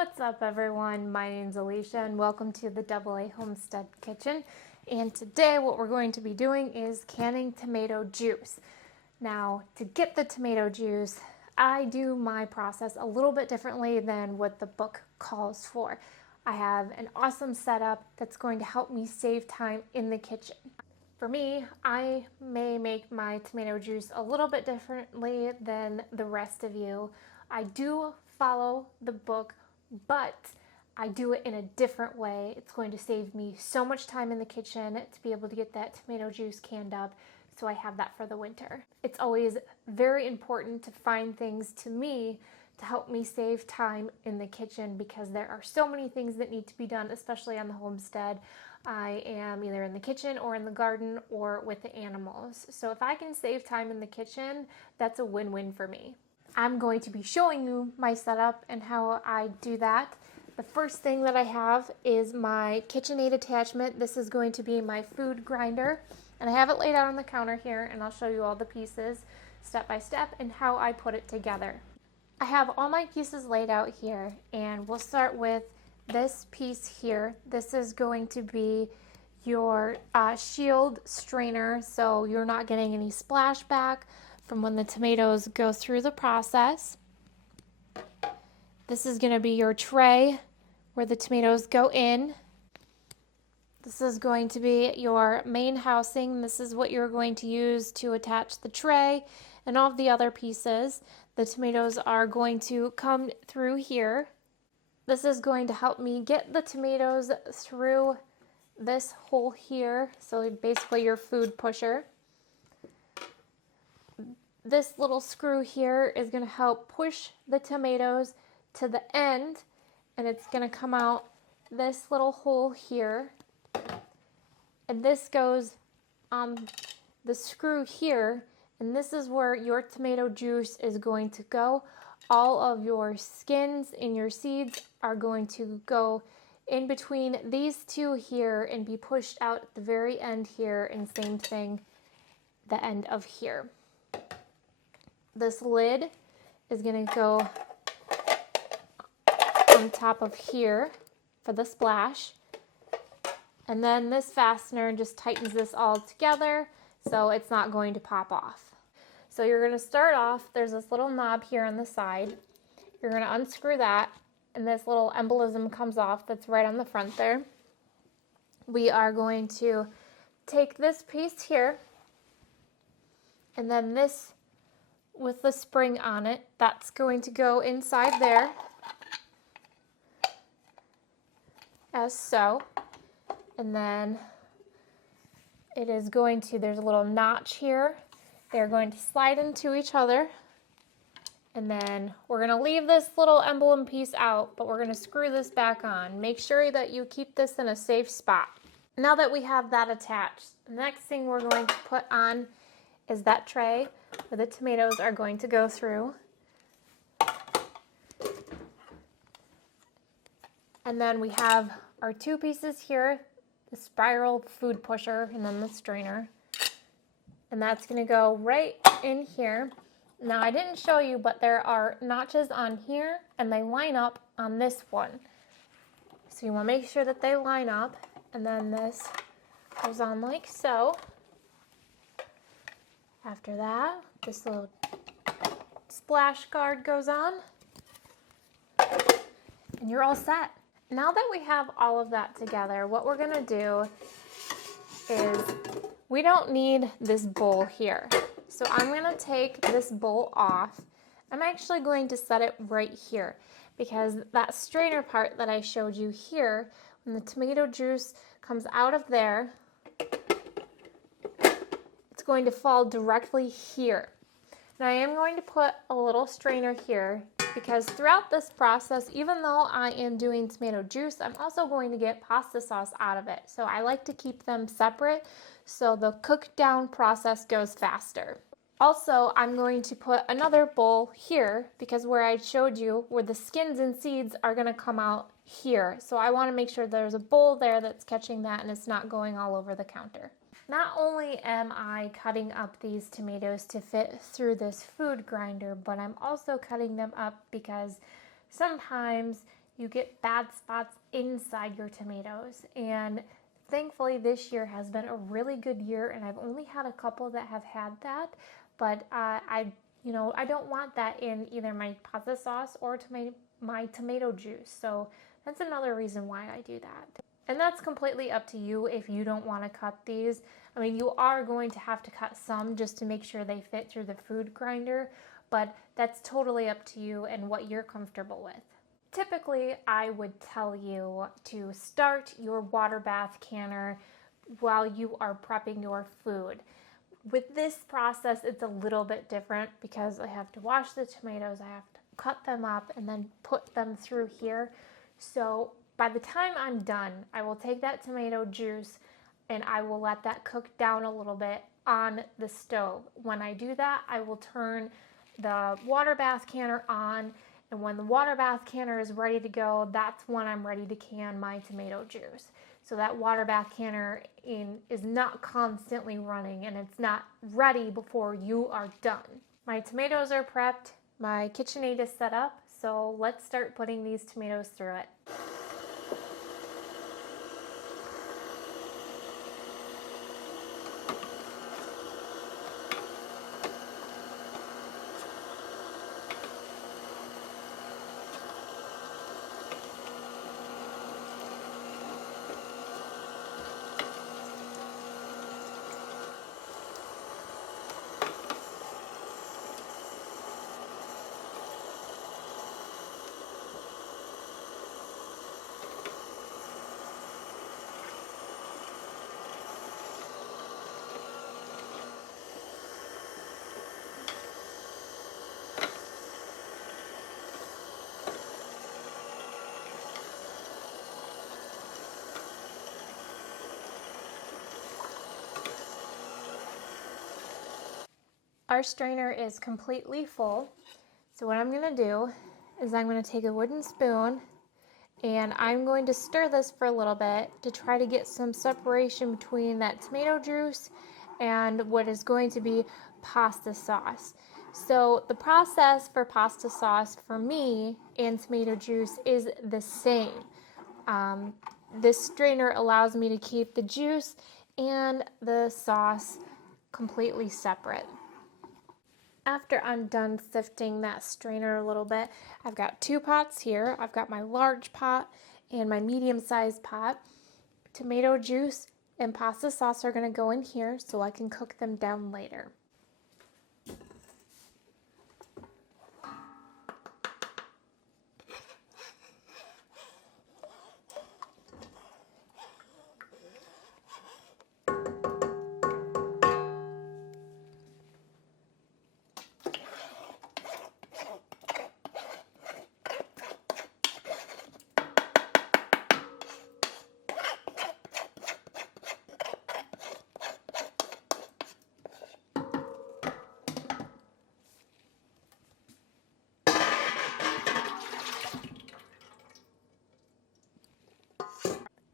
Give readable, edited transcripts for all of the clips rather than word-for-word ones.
What's up everyone, my name's Alicia and welcome to the AA Homestead Kitchen. And today what we're going to be doing is canning tomato juice. Now to get the tomato juice, I do my process a little bit differently than what the book calls for. I have an awesome setup that's going to help me save time in the kitchen. For me, I may make my tomato juice a little bit differently than the rest of you. I do follow the book, but I do it in a different way. It's going to save me so much time in the kitchen to be able to get that tomato juice canned up, so I have that for the winter. It's always very important to find things, to me, to help me save time in the kitchen because there are so many things that need to be done, especially on the homestead. I am either in the kitchen or in the garden or with the animals. So if I can save time in the kitchen, that's a win-win for me. I'm going to be showing you my setup and how I do that. The first thing that I have is my Kitchenaid attachment. This is going to be my food grinder, and I have it laid out on the counter here, and I'll show you all the pieces step by step and how I put it together. I have all my pieces laid out here, and we'll start with this piece here. This is going to be your shield strainer, so you're not getting any splashback from when the tomatoes go through the process. This is going to be your tray where the tomatoes go in. This is going to be your main housing. This is what you're going to use to attach the tray and all of the other pieces. The tomatoes are going to come through here. This is going to help me get the tomatoes through this hole here, so basically your food pusher. This little screw here is going to help push the tomatoes to the end, and it's going to come out this little hole here. And this goes on the screw here, and this is where your tomato juice is going to go. All of your skins and your seeds are going to go in between these two here and be pushed out at the very end here, and same thing, the end of here. This lid is going to go on top of here for the splash. And then this fastener just tightens this all together so it's not going to pop off. So you're going to start off, there's this little knob here on the side. You're going to unscrew that, and this little embolism comes off that's right on the front there. We are going to take this piece here, and then this with the spring on it, that's going to go inside there, as so. And then it is going to, there's a little notch here. They're going to slide into each other. And then we're going to leave this little emblem piece out, but we're going to screw this back on. Make sure that you keep this in a safe spot. Now that we have that attached, the next thing we're going to put on is that tray where the tomatoes are going to go through. And then we have our two pieces here, the spiral food pusher and then the strainer. And that's going to go right in here. Now I didn't show you, but there are notches on here and they line up on this one. So you want to make sure that they line up, and then this goes on like so. After that, this little splash guard goes on, and you're all set. Now that we have all of that together, what we're going to do is, we don't need this bowl here. So I'm going to take this bowl off. I'm actually going to set it right here, because that strainer part that I showed you here, when the tomato juice comes out of there, it's going to fall directly here. Now I am going to put a little strainer here, because throughout this process, even though I am doing tomato juice, I'm also going to get pasta sauce out of it. So I like to keep them separate so the cook down process goes faster. Also, I'm going to put another bowl here, because where I showed you where the skins and seeds are going to come out here. So I want to make sure there's a bowl there that's catching that and it's not going all over the counter. Not only am I cutting up these tomatoes to fit through this food grinder, but I'm also cutting them up because sometimes you get bad spots inside your tomatoes. And thankfully this year has been a really good year, and I've only had a couple that have had that, but I don't want that in either my pasta sauce or my tomato juice. So that's another reason why I do that. And that's completely up to you if you don't want to cut these. I mean, you are going to have to cut some just to make sure they fit through the food grinder, but that's totally up to you and what you're comfortable with. Typically, I would tell you to start your water bath canner while you are prepping your food. With this process, it's a little bit different because I have to wash the tomatoes, I have to cut them up and then put them through here. So by the time I'm done, I will take that tomato juice and I will let that cook down a little bit on the stove. When I do that, I will turn the water bath canner on, and when the water bath canner is ready to go, that's when I'm ready to can my tomato juice. So that water bath canner is not constantly running, and it's not ready before you are done. My tomatoes are prepped, my Kitchenaid is set up, so let's start putting these tomatoes through it. Our strainer is completely full. So what I'm gonna do is I'm gonna take a wooden spoon and I'm going to stir this for a little bit to try to get some separation between that tomato juice and what is going to be pasta sauce. So the process for pasta sauce for me and tomato juice is the same. This strainer allows me to keep the juice and the sauce completely separate. After I'm done sifting that strainer a little bit, I've got two pots here. I've got my large pot and my medium-sized pot. Tomato juice and pasta sauce are going to go in here so I can cook them down later.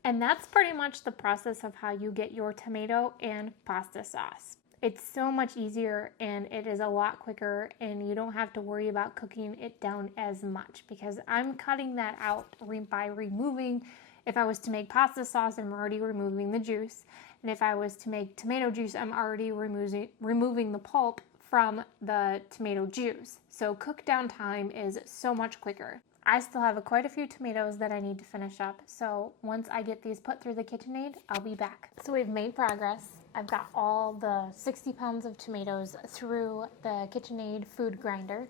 And that's pretty much the process of how you get your tomato and pasta sauce. It's so much easier and it is a lot quicker, and you don't have to worry about cooking it down as much, because I'm cutting that out by removing, if I was to make pasta sauce, I'm already removing the juice. And if I was to make tomato juice, I'm already removing the pulp from the tomato juice. So cook down time is so much quicker. I still have quite a few tomatoes that I need to finish up, so once I get these put through the Kitchenaid, I'll be back. So we've made progress. I've got all the 60 pounds of tomatoes through the Kitchenaid food grinder.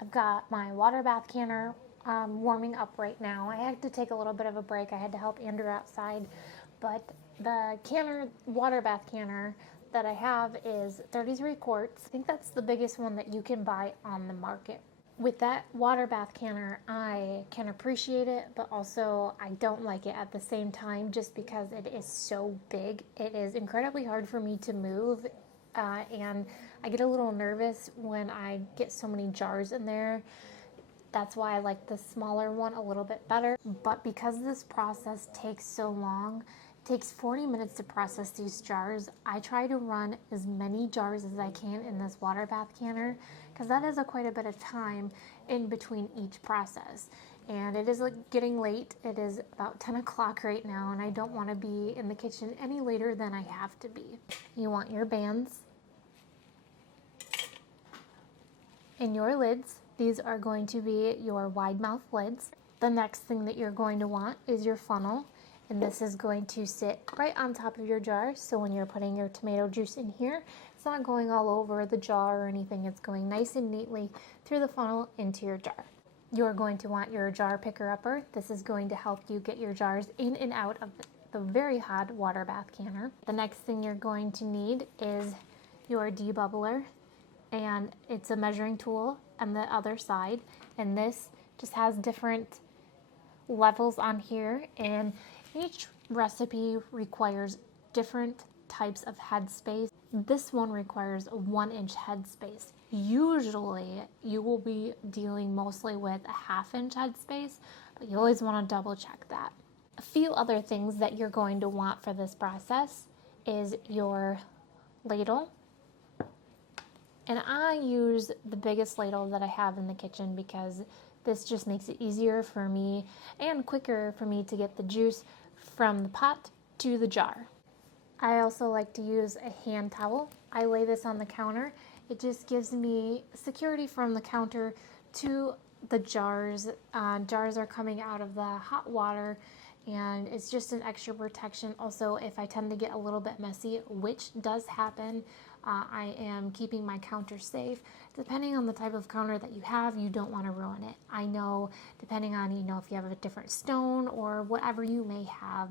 I've got my water bath canner warming up right now. I had to take a little bit of a break. I had to help Andrew outside, but the water bath canner that I have is 33 quarts. I think that's the biggest one that you can buy on the market. With that water bath canner, I can appreciate it, but also I don't like it at the same time, just because it is so big. It is incredibly hard for me to move, and I get a little nervous when I get so many jars in there. That's why I like the smaller one a little bit better. But because this process takes so long, it takes 40 minutes to process these jars, I try to run as many jars as I can in this water bath canner, because that is quite a bit of time in between each process. and it is getting late. It is about 10 o'clock right now, and I don't want to be in the kitchen any later than I have to be. You want your bands and your lids. These are going to be your wide mouth lids. The next thing that you're going to want is your funnel, and this is going to sit right on top of your jar, so when you're putting your tomato juice in here, it's not going all over the jar or anything. It's going nice and neatly through the funnel into your jar. You're going to want your jar picker-upper. This is going to help you get your jars in and out of the very hot water bath canner. The next thing you're going to need is your debubbler, and it's a measuring tool on the other side, and this just has different levels on here, and each recipe requires different types of headspace. This one requires a 1-inch headspace. Usually you will be dealing mostly with a 1/2-inch headspace, but you always want to double check that. A few other things that you're going to want for this process is your ladle. And I use the biggest ladle that I have in the kitchen because this just makes it easier for me and quicker for me to get the juice from the pot to the jar. I also like to use a hand towel. I lay this on the counter. It just gives me security from the counter to the jars. Jars are coming out of the hot water, and it's just an extra protection. Also, if I tend to get a little bit messy, which does happen, I am keeping my counter safe. Depending on the type of counter that you have, you don't want to ruin it. I know, depending on, if you have a different stone or whatever you may have,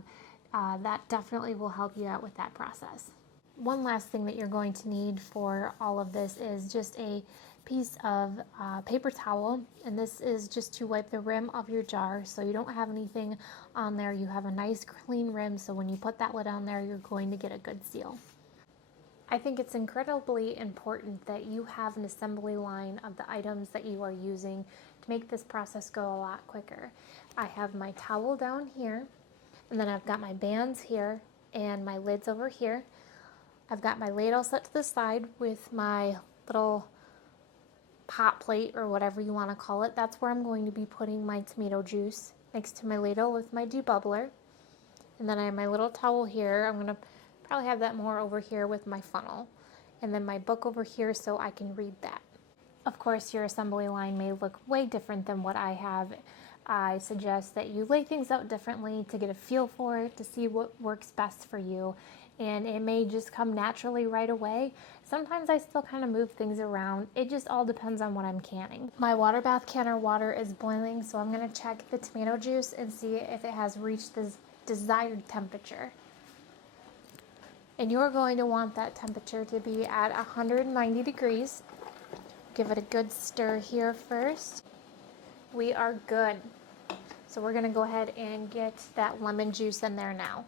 that definitely will help you out with that process. One last thing that you're going to need for all of this is just a piece of paper towel, and this is just to wipe the rim of your jar so you don't have anything on there. You have a nice clean rim, so when you put that lid on there, you're going to get a good seal. I think it's incredibly important that you have an assembly line of the items that you are using to make this process go a lot quicker. I have my towel down here, and then I've got my bands here and my lids over here. I've got my ladle set to the side with my little pot plate or whatever you want to call it. That's where I'm going to be putting my tomato juice, next to my ladle with my debubbler. And then I have my little towel here. I'm going to probably have that more over here with my funnel. And then my book over here so I can read that. Of course, your assembly line may look way different than what I have. I suggest that you lay things out differently to get a feel for it, to see what works best for you. And it may just come naturally right away. Sometimes I still kind of move things around. It just all depends on what I'm canning. My water bath canner water is boiling, so I'm going to check the tomato juice and see if it has reached the desired temperature. And you're going to want that temperature to be at 190 degrees. Give it a good stir here first. We are good. So we're going to go ahead and get that lemon juice in there now.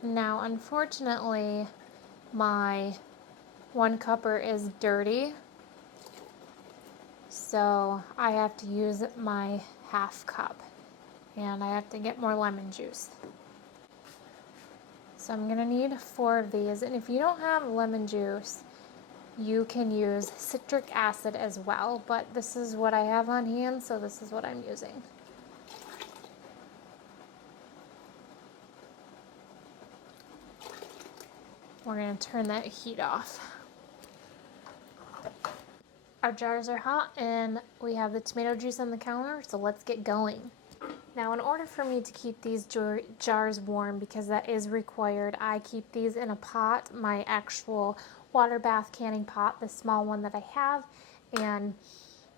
Now, unfortunately, my 1-cupper is dirty, so I have to use my 1/2 cup, and I have to get more lemon juice. So I'm going to need 4 of these, and if you don't have lemon juice, you can use citric acid as well, but this is what I have on hand, so this is what I'm using. We're going to turn that heat off. Our jars are hot and we have the tomato juice on the counter, so let's get going. Now, in order for me to keep these jars warm, because that is required, I keep these in a pot, my actual water bath canning pot, the small one that I have, and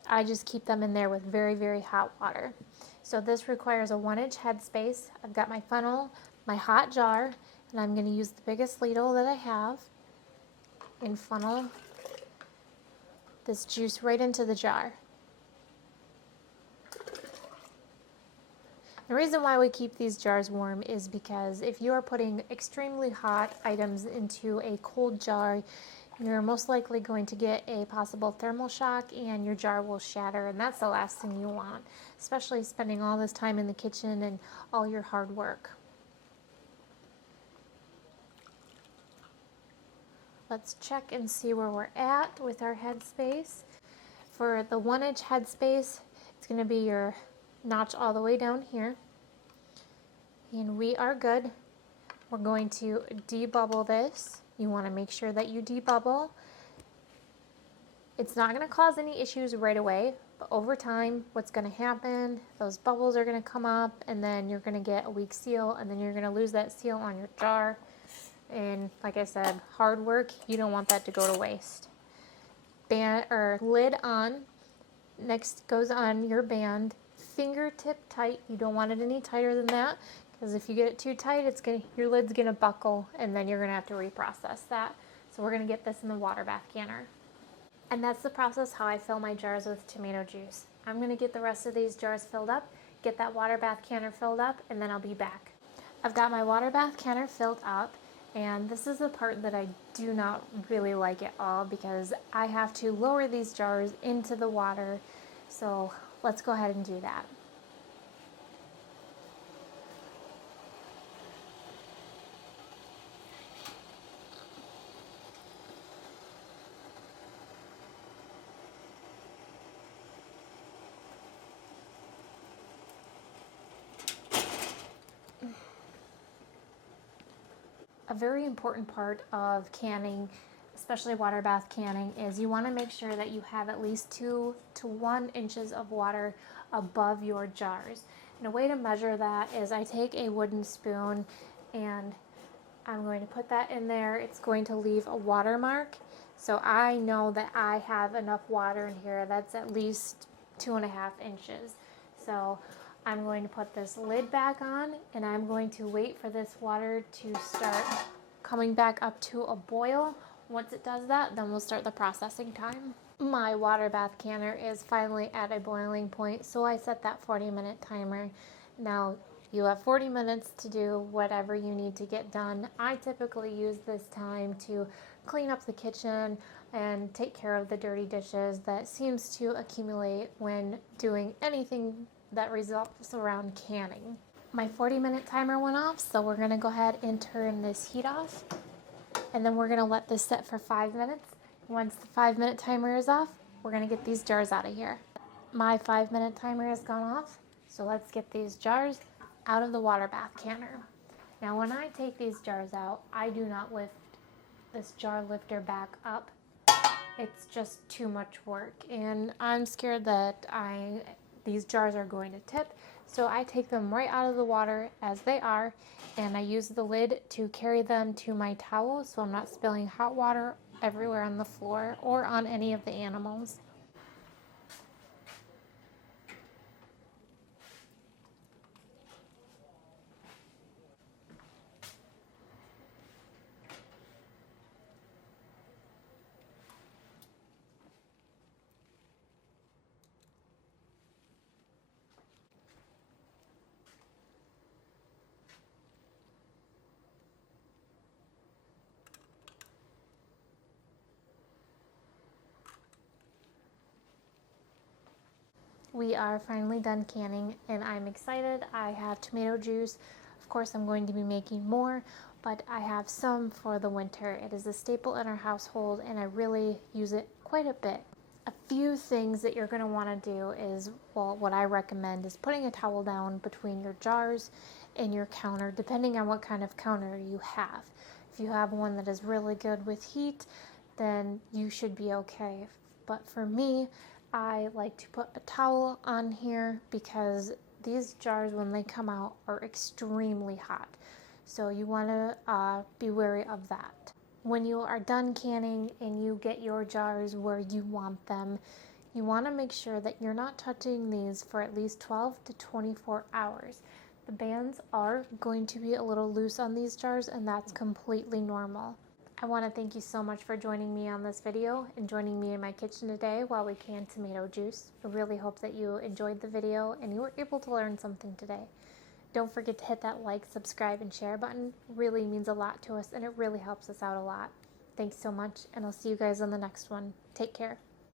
I just keep them in there with very, very hot water. So this requires a 1-inch headspace. I've got my funnel, my hot jar, and I'm going to use the biggest ladle that I have and funnel this juice right into the jar. The reason why we keep these jars warm is because if you are putting extremely hot items into a cold jar, you're most likely going to get a possible thermal shock and your jar will shatter, and that's the last thing you want, especially spending all this time in the kitchen and all your hard work. Let's check and see where we're at with our headspace. for the 1-inch headspace, it's going to be your notch all the way down here. And we are good. We're going to debubble this. You want to make sure that you debubble. It's not going to cause any issues right away, but over time, what's going to happen, those bubbles are going to come up, and then you're going to get a weak seal, and then you're going to lose that seal on your jar. And like I said, hard work, you don't want that to go to waste. Band or lid on. Next goes on your band. Fingertip tight. You don't want it any tighter than that, because if you get it too tight, your lid's gonna buckle, and then you're gonna have to reprocess that. So we're gonna get this in the water bath canner. And that's the process how I fill my jars with tomato juice. I'm gonna get the rest of these jars filled up, get that water bath canner filled up, and then I'll be back. I've got my water bath canner filled up, and this is the part that I do not really like at all, because I have to lower these jars into the water. So let's go ahead and do that. A very important part of canning, especially water bath canning, is you want to make sure that you have at least 2 to 1 inches of water above your jars. And a way to measure that is I take a wooden spoon and I'm going to put that in there. It's going to leave a watermark. So I know that I have enough water in here that's at least 2.5 inches. So I'm going to put this lid back on, and I'm going to wait for this water to start coming back up to a boil. Once it does that, then we'll start the processing time. My water bath canner is finally at a boiling point, so I set that 40-minute timer. Now, you have 40 minutes to do whatever you need to get done. I typically use this time to clean up the kitchen and take care of the dirty dishes that seems to accumulate when doing anything that revolves around canning. My 40-minute timer went off, so we're going to go ahead and turn this heat off, and then we're going to let this set for 5 minutes. Once the 5-minute timer is off, we're going to get these jars out of here. My 5-minute timer has gone off, so let's get these jars out of the water bath canner. Now when I take these jars out, I do not lift this jar lifter back up. It's just too much work, and I'm scared that these jars are going to tip, so I take them right out of the water as they are, and I use the lid to carry them to my towel so I'm not spilling hot water everywhere on the floor or on any of the animals. We are finally done canning, and I'm excited. I have tomato juice. Of course, I'm going to be making more, but I have some for the winter. It is a staple in our household, and I really use it quite a bit. A few things that you're going to want to do is, well, what I recommend is putting a towel down between your jars and your counter, depending on what kind of counter you have. If you have one that is really good with heat, then you should be okay. But for me, I like to put a towel on here because these jars, when they come out, are extremely hot. So you want to be wary of that. When you are done canning and you get your jars where you want them, you want to make sure that you're not touching these for at least 12 to 24 hours. The bands are going to be a little loose on these jars, and that's completely normal. I want to thank you so much for joining me on this video and joining me in my kitchen today while we can tomato juice. I really hope that you enjoyed the video and you were able to learn something today. Don't forget to hit that like, subscribe, and share button. It really means a lot to us, and it really helps us out a lot. Thanks so much, and I'll see you guys on the next one. Take care.